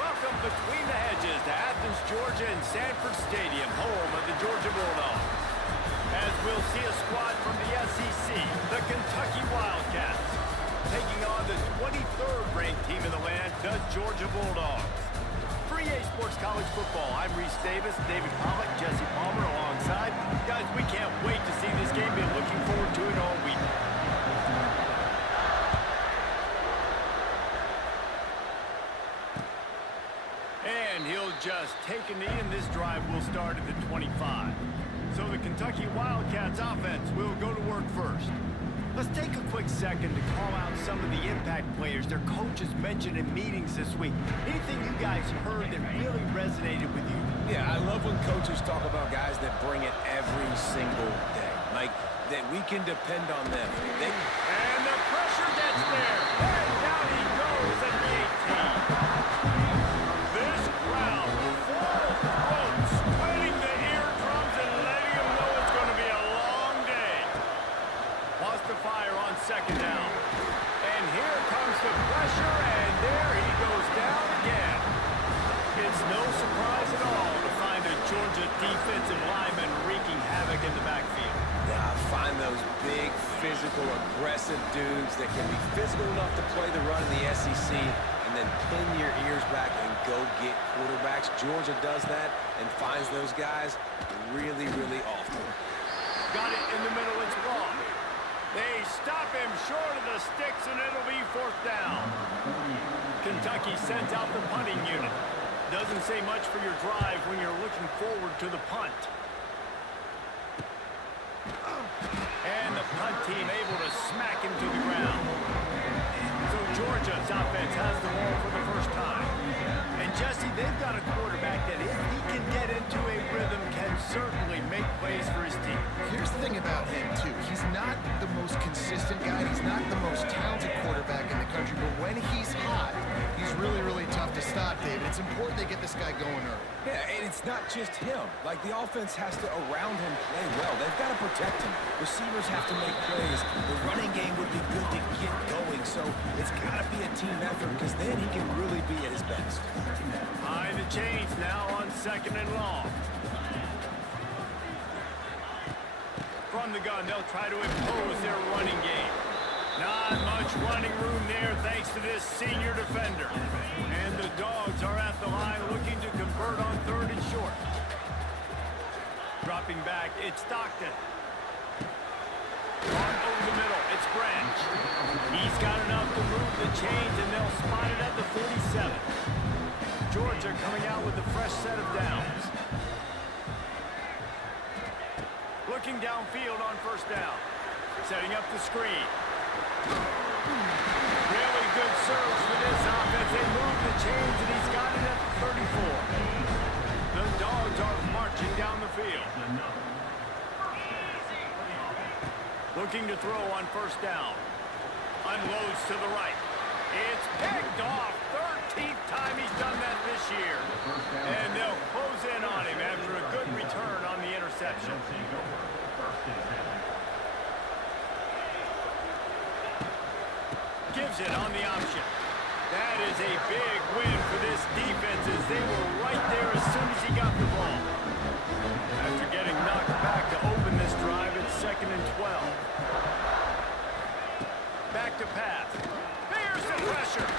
Welcome between the hedges to Athens, Georgia and Sanford Stadium, home of the Georgia Bulldogs. As we'll see a squad from the SEC, the Kentucky Wildcats, taking on the 23rd ranked team in the land, the Georgia Bulldogs. For EA Sports College Football, I'm Reese Davis, David Pollock, Jesse Palmer alongside. Guys, we can't wait to see this game. Been looking forward to it all week. And he'll just take a knee, and this drive will start at the 25. So the Kentucky Wildcats offense will go to work first. Let's take a quick second to call out some of the impact players their coaches mentioned in meetings this week. Anything you guys heard that really resonated with you? Yeah, I love when coaches talk about guys that bring it every single day. Like, that we can depend on them. And the pressure gets there. And down he goes at the 18. This crowd, full throats, spreading the eardrums and letting them know it's going to be a long day. Wants to fire on second down. And here comes the pressure, and there he goes down again. It's no surprise at all to find a Georgia defensive lineman wreaking havoc in the backfield. Yeah, find those big, physical, aggressive dudes that can be physical enough to play the run in the SEC and then pin your ears back and go get quarterbacks. Georgia does that and finds those guys really, really often. Got it in the middle, it's long. They stop him short of the sticks, and it'll be fourth down. Kentucky sends out the punting unit. Doesn't say much for your drive when you're looking forward to the punt. And the punt team able to smack him to the ground. So Georgia's offense has the ball for the first time. And Jesse, they've got a quarterback that if he can get into a rhythm can certainly make plays for his team. Here's the thing about him, too. He's not the most consistent guy. He's not the most talented quarterback in the country. But when he's hot, he's really, really tough to stop, David. It's important they get this guy going early. Yeah, and it's not just him. Like, the offense has to, around him, play well. They've got to protect him. Receivers have to make plays. The running game would be good to get going. So it's got to be a team effort because then he can really be at his best. Behind the chains now on second and long. From the gun, they'll try to impose their running game. Not much running room there thanks to this senior defender. And the Dogs are at the line looking to convert on third and short. Dropping back, it's Stockton. On over the middle, it's Branch. He's got enough to move the chains, and they'll spot it at the 47. Georgia coming out with a fresh set of downs. Looking downfield on first down. Setting up the screen. Really good serves for this offense. They move the chains, and he's got it at the 34. The Dogs are marching down the field. Looking to throw on first down. Unloads to the right. It's picked off. 13th time he's done that this year. And they'll close in on him after a good return on the interception. Gives it on the option. That is a big win for this defense as they were right there as soon as he got the ball. After getting knocked back to open this drive, it's second and 12. Back to pass. There's the pressure.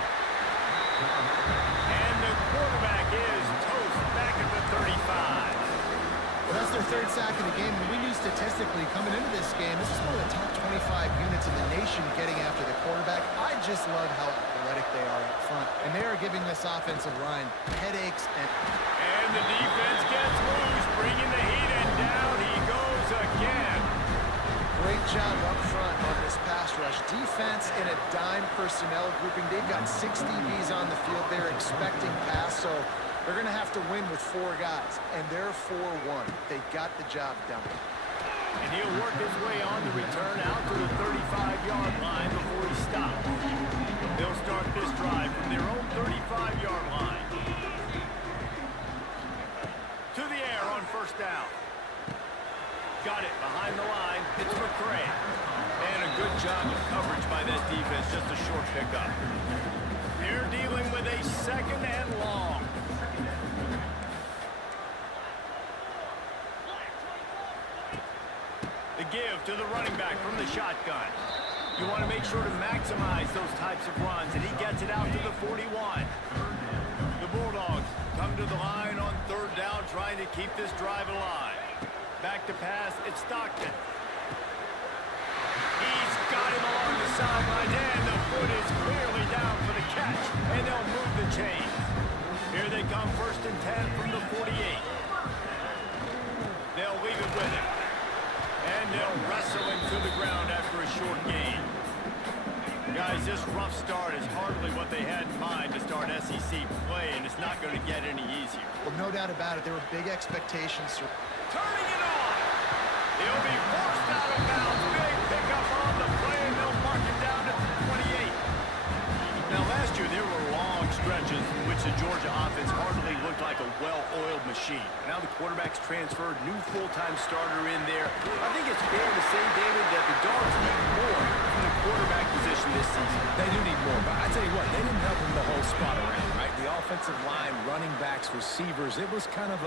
And the quarterback is toast back at the 35. Well, that's their third sack of the game. And we knew statistically coming into this game, this is one of the top 25 units in the nation getting after the quarterback. I just love how athletic they are up front. And they are giving this offensive line headaches. And the defense gets loose, bringing the heat, and down he goes again. Great job up front on this pass rush. Defense in a dime personnel grouping. They've got 6 DBs on the field. They're expecting pass, so they're going to have to win with 4 guys. And they're 4-1. They got the job done. And he'll work his way on the return out to the 35-yard line before he stops. They'll start this drive from their own 35-yard line. To the air on first down. got it behind the line. It's McCray. And a good job of coverage by that defense. Just a short pickup. They're dealing with a second and long. The give to the running back from the shotgun. You want to make sure to maximize those types of runs, and he gets it out to the 41. The Bulldogs come to the line on third down, trying to keep this drive alive. Back to pass, it's Stockton. He's got him along the sideline, and the foot is clearly down for the catch, and they'll move the chains. Here they come, 1st and 10 from the 48. They'll leave it with him. And they'll wrestle him to the ground after a short gain. Guys, this rough start is hardly what they had in mind to start SEC play, and it's not going to get any easier. Well, no doubt about it. There were big expectations. Turning it on. He'll be forced out of bounds. Big pickup on the play, and they'll mark him down at the 28. Now, last year, there were long stretches in which the Georgia offense hardly looked like a well-oiled machine. Now the quarterback's transferred, new full-time starter in there. I think it's fair to say, David, that the Dogs need more from the quarterback position this season. They do need more, but I tell you what, they didn't help him the whole spot around, right? The offensive line, running backs, receivers, it was kind of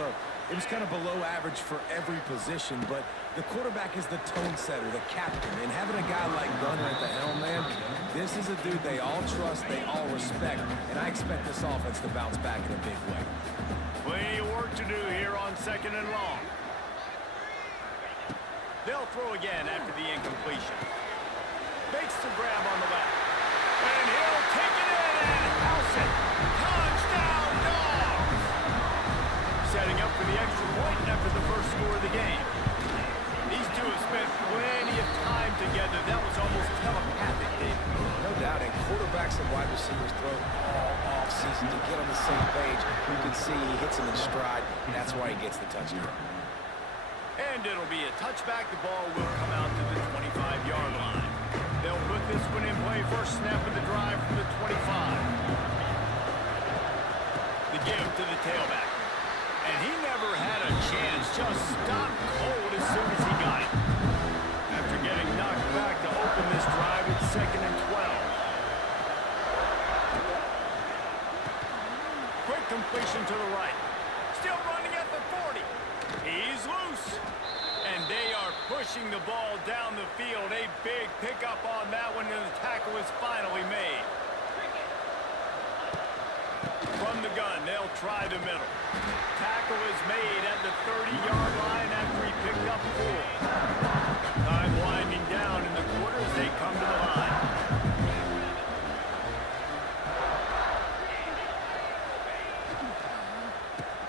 below average for every position, but the quarterback is the tone setter, the captain, and having a guy like Gunner at the helm, man, this is a dude they all trust, they all respect, and I expect this offense to bounce back in a big way. Plenty of work to do here on 2nd and long. They'll throw again after the incompletion. Makes the grab on the left. And he'll take it in and house it. Touchdown, Dogs! Setting up for the extra point after the first score of the game. These two have spent plenty of time together. That was almost telepathic, David. No doubt, and quarterbacks and wide receivers throw all off-season to get on the same page. You can see he hits him in stride. That's why he gets the touchdown. And it'll be a touchback. The ball will come out to the 25-yard line. They'll put this one in play. First snap of the drive from the 25. The give to the tailback. And he never had a chance. Just stopped cold as soon as he got it. After getting knocked back to open this drive, it's 2nd and 12. Quick completion to the right. Still running at the 40. He's loose. And they are pushing the ball down the field. A big pickup on that one, and the tackle is finally made. From the gun, they'll try the middle. Tackle is made at the 30-yard line after he picked up 4. Time winding down in the quarter as they come to the line.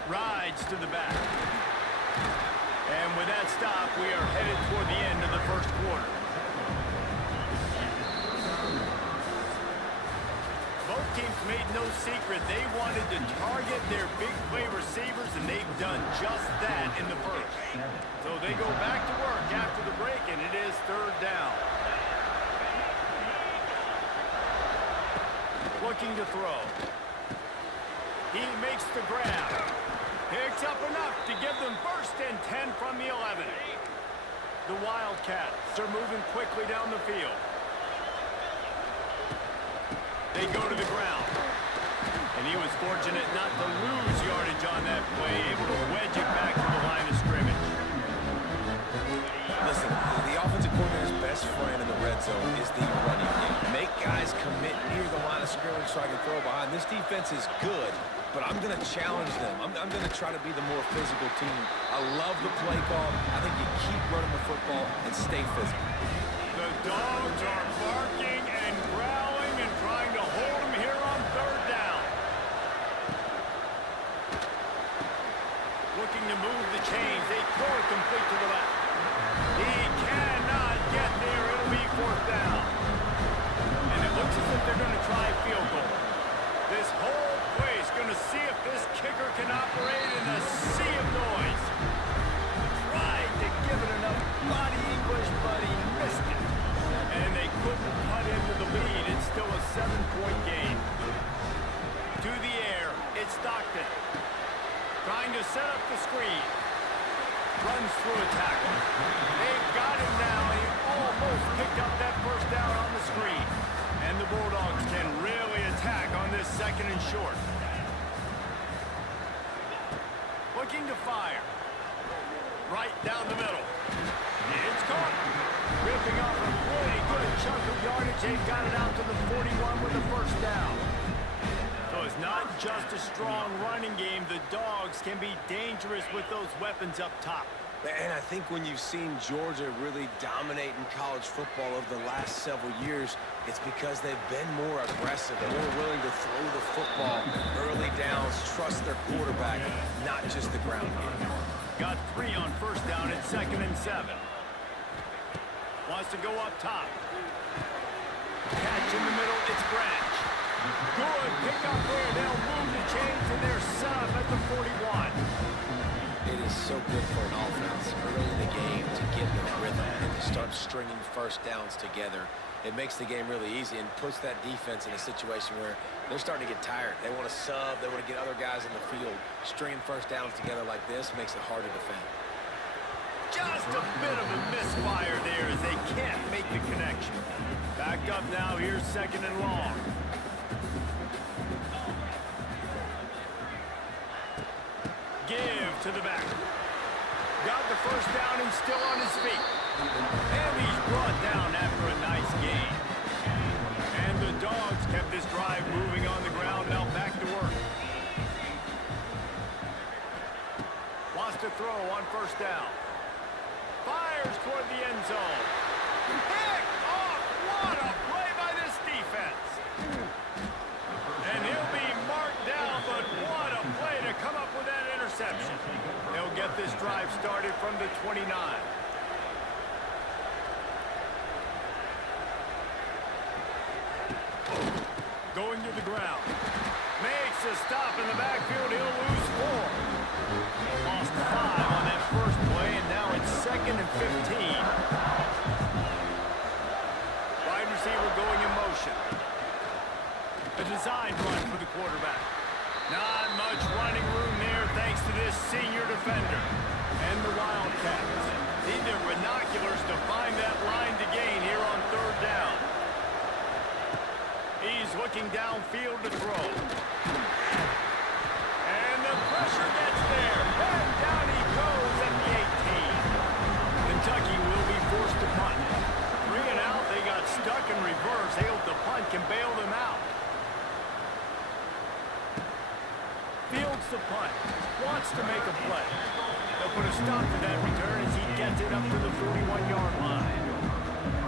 Rides to the back. And with that stop, we are headed toward the end of the first quarter. Both teams made no secret they wanted to target their big play receivers, and they've done just that in the first. So they go back to work after the break, and it is 3rd down. Looking to throw. He makes the grab. Picks up enough to give them 1st and 10 from the 11. The Wildcats are moving quickly down the field. They go to the ground. And he was fortunate not to lose yardage on that play, able to wedge it back to the line of scrimmage. Listen, the offensive coordinator's best friend in the red zone is the running game. Make guys commit near the line of scrimmage so I can throw behind. This defense is good, but I'm going to challenge them. I'm going to try to be the more physical team. I love the play call. I think you keep running the football and stay physical. The Dogs are barking and growling and trying to hold him here on 3rd down. Looking to move the chains. They throw it complete to the left. He cannot get there. It'll be 4th down. And it looks as if they're going to try field goal. This whole play is going to see if this kicker can operate in a sea of noise. Tried to give it enough body English, but he missed it. And they couldn't cut into the lead. It's still a 7-point game. To the air, it's Stockton. Trying to set up the screen. Runs through a tackle. chunk of yardage. They've got it out to the 41 with a first down. So it's not just a strong running game. The Dogs can be dangerous with those weapons up top. And I think when you've seen Georgia really dominate in college football over the last several years, it's because they've been more aggressive, more willing to throw the football early downs, trust their quarterback, not just the ground game. Got 3 on first down and 2nd and 7. Wants to go up top. Catch in the middle, it's Branch. Good pick up there. They'll move the chains and they're set up at the 41. It is so good for an offense early in the game to get in a rhythm and to start stringing first downs together. It makes the game really easy and puts that defense in a situation where they're starting to get tired. They want to sub. They want to get other guys in the field. Stringing first downs together like this makes it hard to defend. Just a bit of a misfire there as they can't make the connection. Back up now. Here's 2nd and long. Give to the back. Got the first down and still on his feet. And he's brought down after a nice gain. And the Dogs kept this drive moving on the ground. Now back to work. Wants to throw on first down. Fires toward the end zone. Picked off. What a play by this defense. And he'll be marked down, but what a play to come up with that interception. They'll get this drive started from the 29. Going to the ground. Makes a stop in the backfield. He'll lose 4. Lost 5 on that first play, and now it's 2nd and 15. Wide receiver going in motion. A design run for the quarterback. Not much running room there thanks to this senior defender. And the Wildcats need their binoculars to find that line to gain here on 3rd down. He's looking downfield to throw. And the pressure gets there. And down he goes at the 18. Kentucky will be forced to punt. 3 and out. They got stuck in reverse. They hope the punt can bail them out. Fields the punt. Wants to make a play. They'll put a stop to that return as he gets it up to the 41-yard line.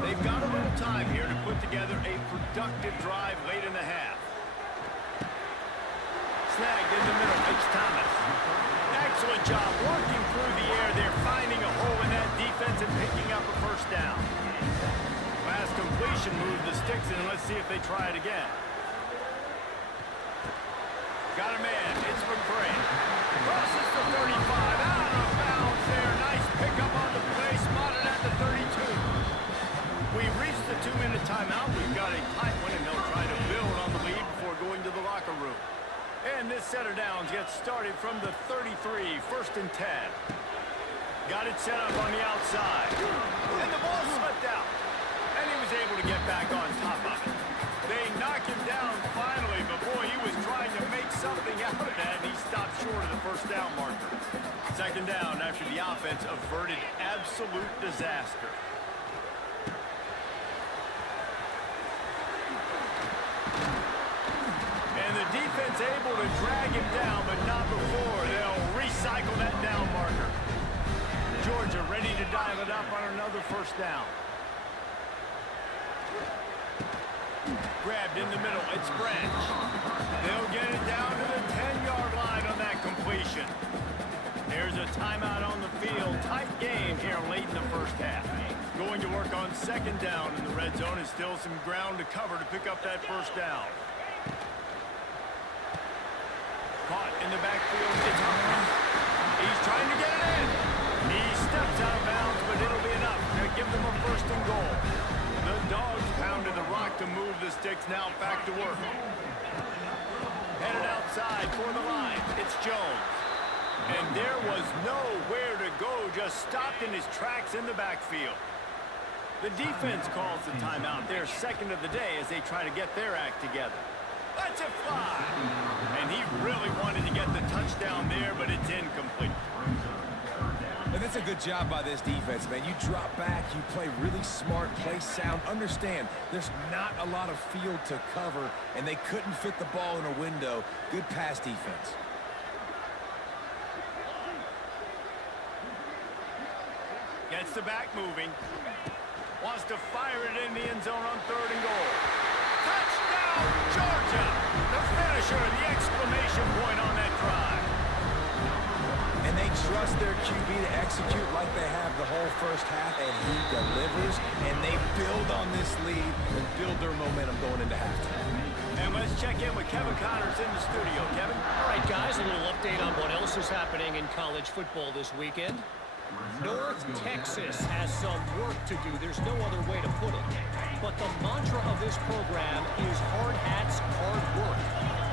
They've got a little time here to put together a productive drive late in the half. Snagged in the middle. It's Thomas. Excellent job working through the air. They're finding a hole in that defense and picking up a first down. Last completion moved the sticks in, and let's see if they try it again. Got a man. It's McCray. Crosses the 35. Out of bounds there. Nice pickup on the play. Spotted at the 32. We've reached the 2-minute timeout. We've got a tight one, and they'll try to build on the lead before going to the locker room. And this set of downs gets started from the 33, 1st and 10. Got it set up on the outside. And the ball slipped out. And he was able to get back on top of it. They knock him down finally, but boy, he was trying to make something out of that, and he stopped short of the first down marker. 2nd down after the offense averted absolute disaster. And the defense able to drag him down, but not before. They'll recycle that down marker. Georgia ready to dial it up on another first down. Grabbed in the middle. It's Branch. They'll get it down to the 10-yard line on that completion. There's a timeout on the field. Tight game here late in the first half. Going to work on 2nd down in the red zone, and still some ground to cover to pick up that first down. Caught in the backfield. It's Humphries. He's trying to get it in. He steps out of bounds, but it'll be enough to give them a 1st and goal. The Dogs pounded the rock to move the sticks. Now back to work. Headed outside for the line. It's Jones. And there was nowhere to go. Just stopped in his tracks in the backfield. The defense calls the timeout. Their 2nd of the day as they try to get their act together. Let's it fly. And he really wanted to get the touchdown there, but it's incomplete. And that's a good job by this defense, man. You drop back, you play really smart, play sound. Understand, there's not a lot of field to cover, and they couldn't fit the ball in a window. Good pass defense. Gets the back moving. Wants to fire it in the end zone on 3rd and goal. Touchdown, Georgia! The finisher, the exclamation point on that drive. And they trust their QB to execute like they have the whole first half, and he delivers, and they build on this lead and build their momentum going into halftime. And let's check in with Kevin Connors in the studio. Kevin? All right, guys, a little update on what else is happening in college football this weekend. North Texas has some work to do. There's no other way to put it. But the mantra of this program is hard hats, hard work.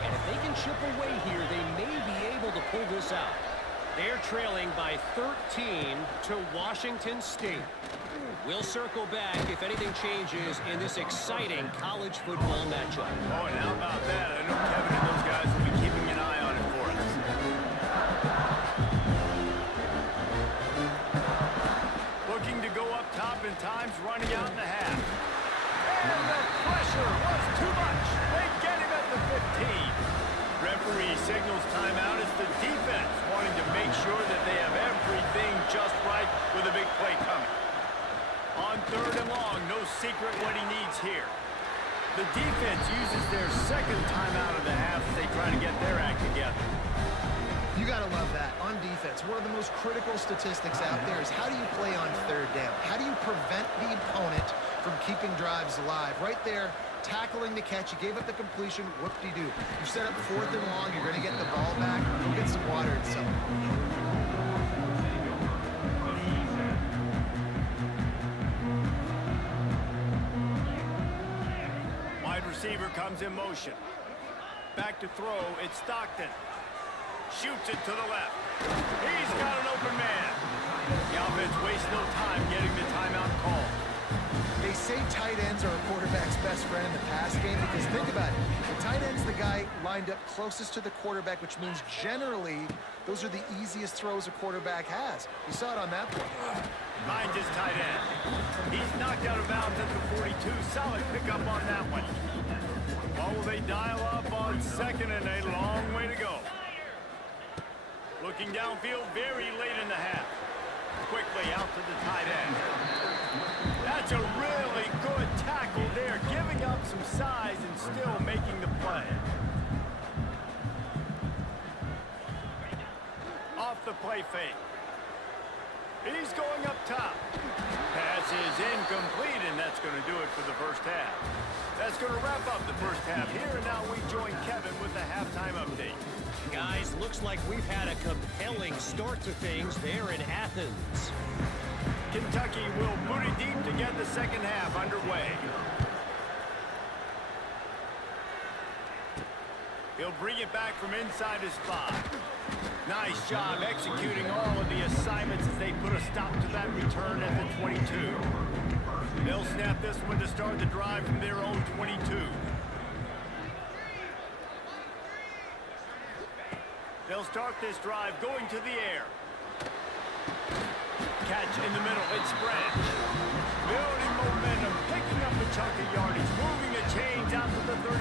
And if they can chip away here, they may be able to pull this out. They're trailing by 13 to Washington State. We'll circle back if anything changes in this exciting college football matchup. Oh, and how about that? I know Kevin and those guys will be keeping an eye on it for us. Looking to go up top and time's running out in the half. And the pressure was too much. They get him at the 15. Referee signals timeout. It's the defense wanting to make sure that they have everything just right with a big play coming. On 3rd and long, no secret what he needs here. The defense uses their second timeout of the half as they try to get their act together. You got to love that. On defense, one of the most critical statistics out there is how do you play on 3rd down? How do you prevent the opponent from keeping drives alive? Right there, tackling the catch. You gave up the completion. Whoop-de-doo. You set up 4th and long. You're going to get the ball back. Go get some water and something. Wide receiver comes in motion. Back to throw. It's Stockton. Shoots it to the left. He's got an open man. The offense wastes no time getting the timeout call. They say tight ends are a quarterback's best friend in the pass game because think about it. The tight end's the guy lined up closest to the quarterback, which means generally those are the easiest throws a quarterback has. You saw it on that play. Finds his tight end. He's knocked out of bounds at the 42. Solid pickup on that one. Oh, they dial up on 2nd and a long way to go. Looking downfield very late in the half. Quickly out to the tight end. That's a really good tackle there, giving up some size and still making the play. Off the play fake. He's going up top. Pass is incomplete, and that's going to do it for the first half. That's going to wrap up the first half. Here and now we join Kevin with the halftime update. Guys, looks like we've had a compelling start to things there in Athens. Kentucky will boot it deep to get the second half underway. He'll bring it back from inside his 5. Nice job executing all of the assignments as they put a stop to that return at the 22. They'll snap this one to start the drive from their own 22. They'll start this drive going to the air. Catch in the middle, it's Branch. Building momentum, picking up a chunk of yardage, moving the chains out to the 34.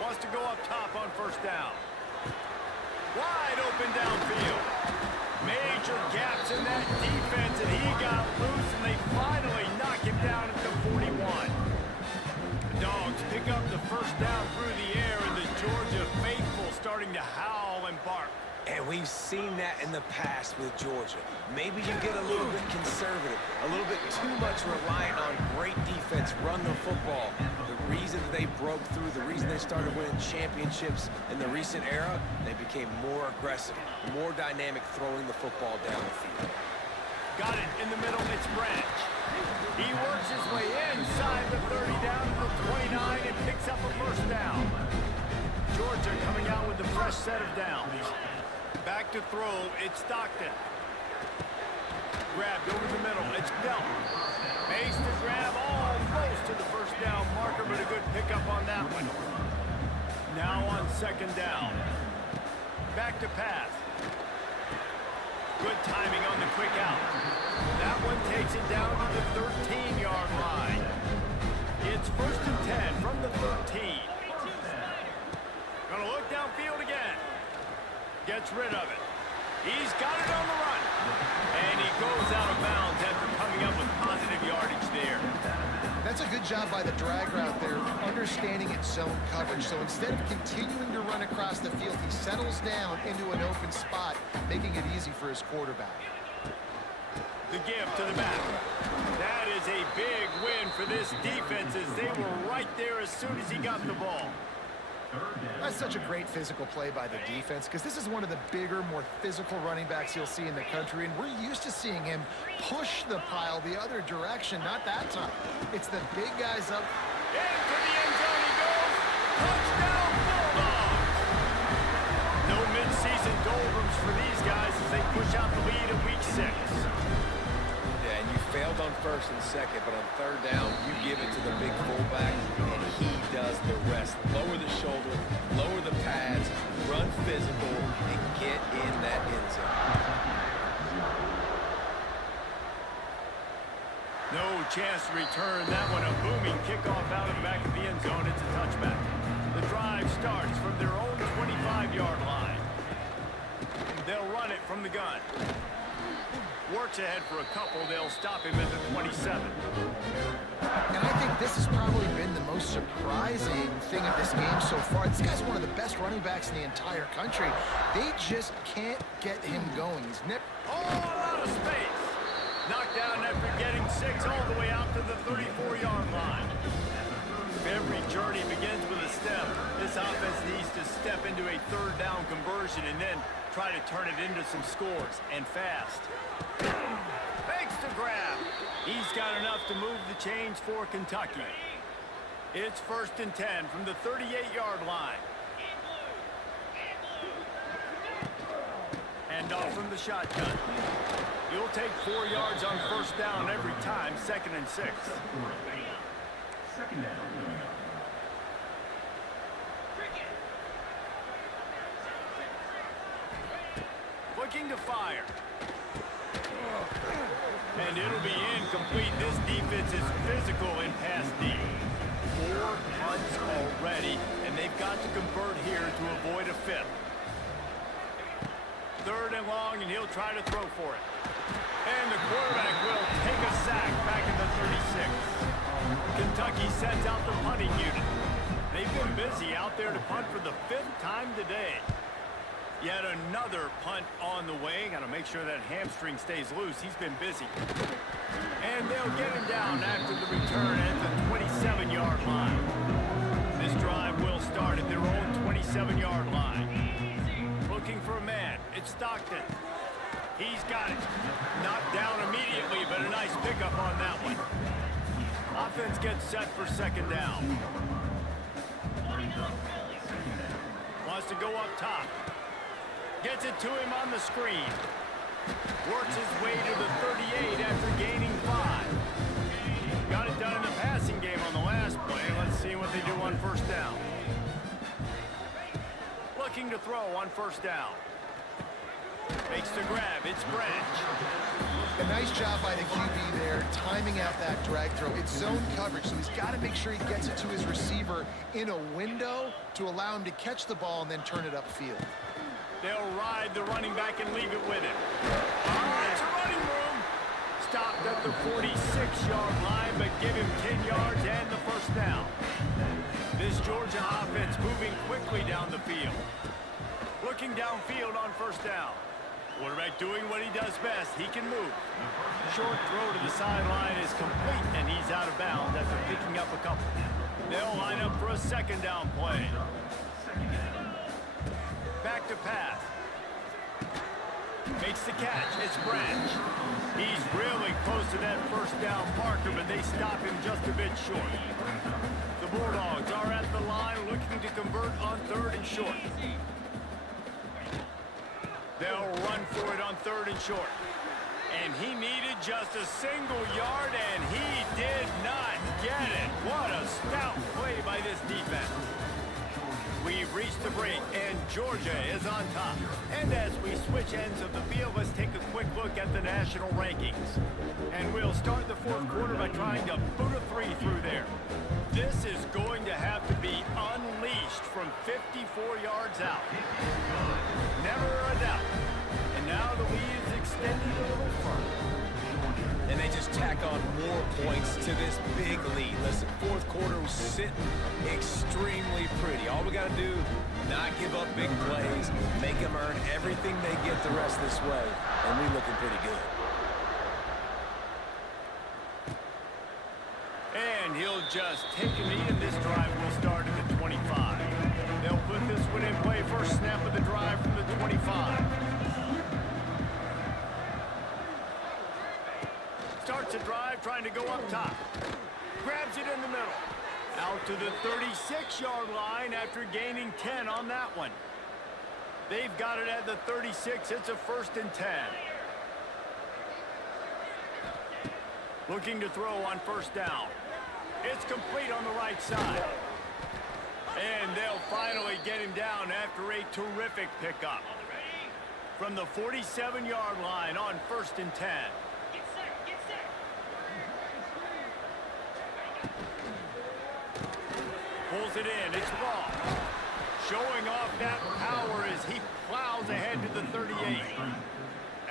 Wants to go up top on 1st down. Wide open downfield. Major gaps in that defense, and he got loose, and they finally knock him down at the 41. The Dogs pick up the 1st down through the air, and the Georgia faithful starting to howl and bark. And we've seen that in the past with Georgia. Maybe you get a little bit conservative, a little bit too much reliant on great defense, run the football. The reason they broke through, the reason they started winning championships in the recent era, they became more aggressive, more dynamic throwing the football down the field. Got it in the middle, it's Branch. He works his way inside the 30 down to the 29 and picks up a 1st down. Georgia coming out with a fresh set of downs. Back to throw, it's Stockton. Grabbed over the middle, it's Delton. Makes the grab almost to the 1st down marker, but a good pickup on that one. Now on 2nd down. Back to pass. Good timing on the quick out. That one takes it down to the 13-yard line. It's 1st and 10 from the 13. Gonna look downfield again. Gets rid of it. He's got it on the run. And he goes out of bounds after coming up with positive yardage there. That's a good job by the drag route there, understanding its zone coverage. So instead of continuing to run across the field, he settles down into an open spot, making it easy for his quarterback. The give to the back. That is a big win for this defense as they were right there as soon as he got the ball. That's such a great physical play by the defense because this is one of the bigger, more physical running backs you'll see in the country, and we're used to seeing him push the pile the other direction. Not that time. It's the big guys up. Into the end zone he goes. Touchdown, Bulldogs! No mid-season doldrums for these guys as they push out the lead in Week 6. Yeah, and you failed on 1st and 2nd, but on 3rd down, you give it to the big fullback, and he does the rest. Lower the shoulder, lower the pads, run physical, and get in that end zone. No chance to return that one. A booming kickoff out of the back of the end zone. It's a touchback. The drive starts from their own 25-yard line. They'll run it from the gun. Works ahead for a couple. They'll stop him at the 27. And I think this has probably been the most surprising thing of this game so far. This guy's one of the best running backs in the entire country. They just can't get him going. He's all out of space. Knocked down after getting 6 all the way out to the 34-yard line. Every journey begins with a step. This offense needs to step into a 3rd down conversion and then try to turn it into some scores, and fast. Fakes to grab. He's got enough to move the chains for Kentucky. It's 1st and 10 from the 38-yard line. Hand off from the shotgun. You'll take 4 yards on 1st down every time, 2nd and 6. Looking to fire. And it'll be incomplete. This defense is physical in pass D. 4 punts already, and they've got to convert here to avoid a 5th. 3rd and long, and he'll try to throw for it. And the quarterback will take a sack back at the 36. Kentucky sends out the punting unit. They've been busy out there to punt for the 5th time today. Yet another punt on the way. Got to make sure that hamstring stays loose. He's been busy. And they'll get him down after the return at the 27-yard line. This drive will start at their own 27-yard line. Looking for a man. It's Stockton. He's got it. Knocked down immediately, but a nice pickup on that one. Offense gets set for 2nd down. Wants to go up top. Gets it to him on the screen. Works his way to the 38 after gaining 5. Got it done in the passing game on the last play. Let's see what they do on 1st down. Looking to throw on 1st down. Makes the grab. It's Branch. A nice job by the QB there, timing out that drag throw. It's zone coverage, so he's got to make sure he gets it to his receiver in a window to allow him to catch the ball and then turn it upfield. They'll ride the running back and leave it with him. It's a running room. Stopped at the 46-yard line, but give him 10 yards and the 1st down. This Georgia offense moving quickly down the field. Looking downfield on 1st down. Quarterback doing what he does best. He can move. Short throw to the sideline is complete, and he's out of bounds after picking up a couple. They'll line up for a 2nd down play. Back to pass. Makes the catch. It's Branch. He's really close to that 1st down marker, but they stop him just a bit short. The Bulldogs are at the line looking to convert on 3rd and short. They'll run for it on 3rd and short. And he needed just a single yard, and he did not get it. What a stout play by this defense. We've reached the break, and Georgia is on top. And as we switch ends of the field, let's take a quick look at the national rankings. And we'll start the fourth quarter by trying to boot a three through there. This is going to have to be unleashed from 54 yards out. Never a doubt. And now the lead is extended a little further. And they just tack on more points to this big lead. Listen, fourth quarter was sitting extremely pretty. All we got to do, not give up big plays, make them earn everything they get the rest this way, and we're looking pretty good. And he'll just take a knee, and this drive will start at the 25. They'll put this one in play. First snap of the drive from the 25. Starts a drive trying to go up top. Grabs it in the middle. Out to the 36-yard line after gaining 10 on that one. They've got it at the 36. It's a 1st and 10. Looking to throw on first down. It's complete on the right side. And they'll finally get him down after a terrific pickup. From the 47-yard line on 1st and 10. Pulls it in. It's long. Showing off that power as he plows ahead to the 38.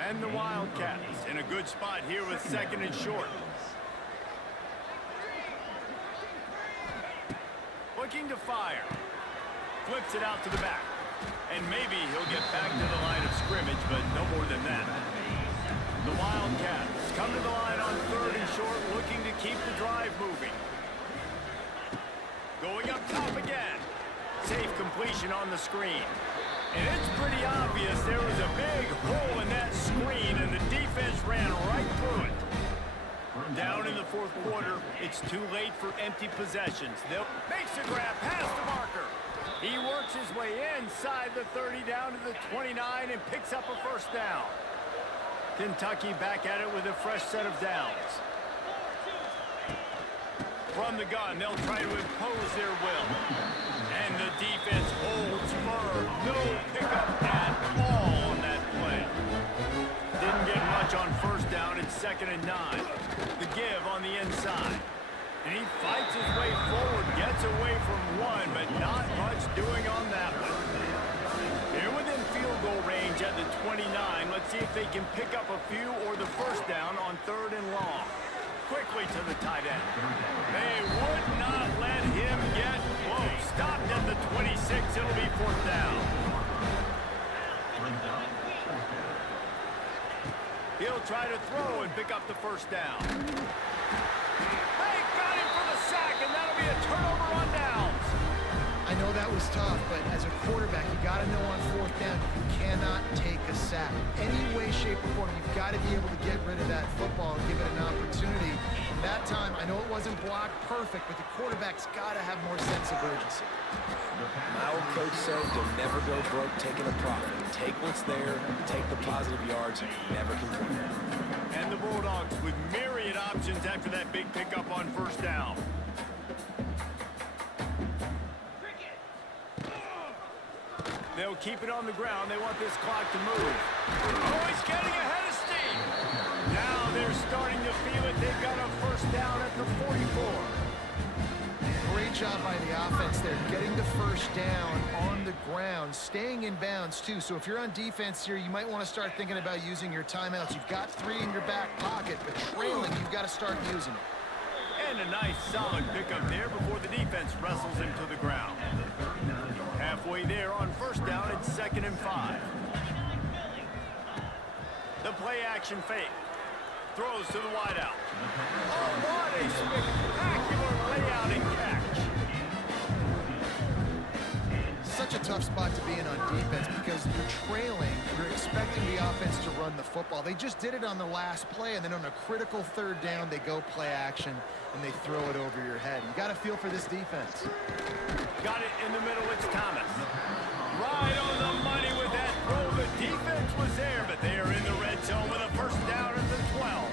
And the Wildcats in a good spot here with 2nd and short. Looking to fire. Flips it out to the back. And maybe he'll get back to the line of scrimmage, but no more than that. The Wildcats come to the line on 3rd and short, looking to keep the drive moving. Going up top again. Safe completion on the screen. And it's pretty obvious there was a big hole in that screen, and the defense ran right through it. Down in the fourth quarter, it's too late for empty possessions. They'll makes a grab past the marker. He works his way inside the 30 down to the 29 and picks up a 1st down. Kentucky back at it with a fresh set of downs. From the gun, they'll try to impose their will. And the defense holds firm. No pickup at all on that play. Didn't get much on first down. It's 2nd and 9. The give on the inside. And he fights his way forward, gets away from one, but not much doing on that one. They're within field goal range at the 29. Let's see if they can pick up a few or the 1st down on 3rd and long. Quickly to the tight end. They would not let him get close. Stopped at the 26. It'll be 4th down. He'll try to throw and pick up the 1st down. They got him for the sack, and that'll be a turnover on downs. I know that was tough, but as a quarterback, you got to know on 4th down, you cannot take a sack. Any way, shape, or form, you've got to be able to get rid of that football and give it an opportunity. And that time, I know it wasn't blocked perfect, but the quarterback's got to have more sense of urgency. My old coach said you'll never go broke taking a profit. Take what's there, take the positive yards, never complain. And the Bulldogs with myriad options after that big pickup on 1st down. They'll keep it on the ground. They want this clock to move. Oh, he's getting ahead of steam. Now they're starting to feel it. They've got a 1st down at the 44. Great job by the offense there, getting the 1st down on the ground, staying in bounds too. So if you're on defense here, you might want to start thinking about using your timeouts. You've got 3 in your back pocket, but trailing, you've got to start using it. And a nice solid pickup there before the defense wrestles him to the ground. Halfway there on 1st down, it's 2nd and 5. The play action fake. Throws to the wideout. Oh, what a spectacular layout and catch. Such a tough spot to be in on defense because you're trailing, you're expecting the offense to run the football. They just did it on the last play, and then on a critical 3rd down, they go play action, and they throw it over your head. You got to feel for this defense. Got it in the middle, it's Thomas. Right on the money with that throw. The defense was there, but they are in the red zone with a 1st down at the 12.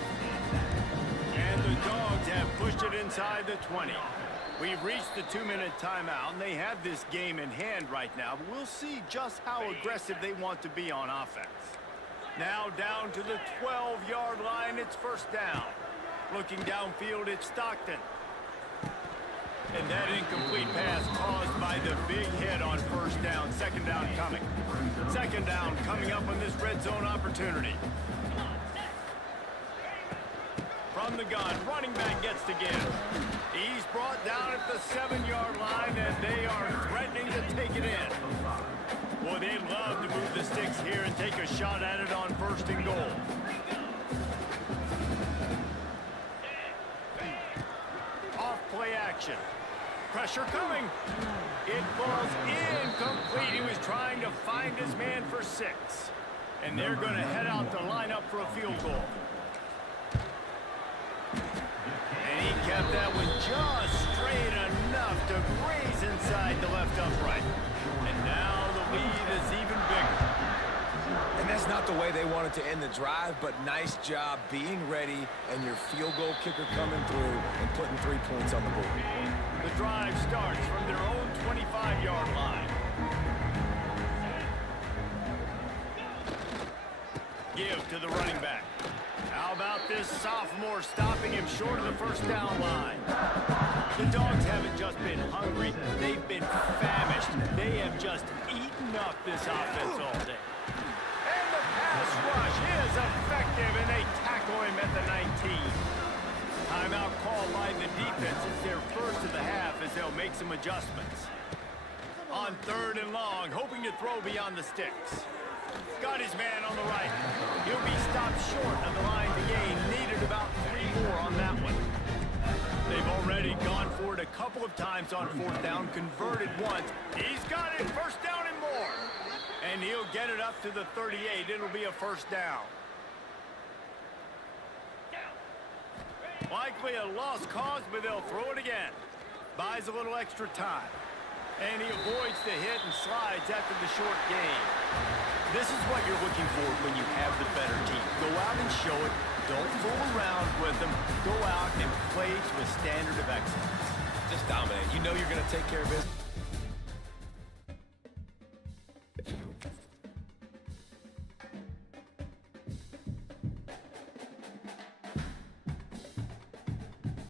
And the Dogs have pushed it inside the 20. We've reached the 2-minute timeout, and they have this game in hand right now. But we'll see just how aggressive they want to be on offense. Now down to the 12-yard line, it's first down. Looking downfield, it's Stockton. And that incomplete pass caused by the big hit on first down. Second down coming. Second down coming up on this red zone opportunity. From the gun, running back gets to give. He's brought down at the 7-yard line, and they are threatening to take it in. Boy, they'd love to move the sticks here and take a shot at it on first and goal. Off play action. Pressure coming. It falls incomplete. He was trying to find his man for 6. And they're going to head out to line up for a field goal. And he kept that one just straight enough to graze inside the left upright. And now the lead is even bigger. And that's not the way they wanted to end the drive, but nice job being ready and your field goal kicker coming through and putting 3 points on the board. The drive starts from their own 25-yard line. Give to the running back. How about this sophomore stopping him short of the first down line? The Dogs haven't just been hungry, they've been famished. They have just eaten up this offense all day. And the pass rush is effective, and they tackle him at the 19. Timeout called by the defense. It's their first of the half as they'll make some adjustments. On 3rd and long, hoping to throw beyond the sticks. Got his man on the right. He'll be stopped short of the line to gain. Needed about 3 more on that one. They've already gone for it a couple of times on 4th down, converted once. He's got it, first down and more. And he'll get it up to the 38. It'll be a first down. Likely a lost cause, but they'll throw it again. Buys a little extra time. And he avoids the hit and slides after the short gain. This is what you're looking for when you have the better team. Go out and show it. Don't fool around with them. Go out and play to a standard of excellence. Just dominate. You know you're going to take care of business.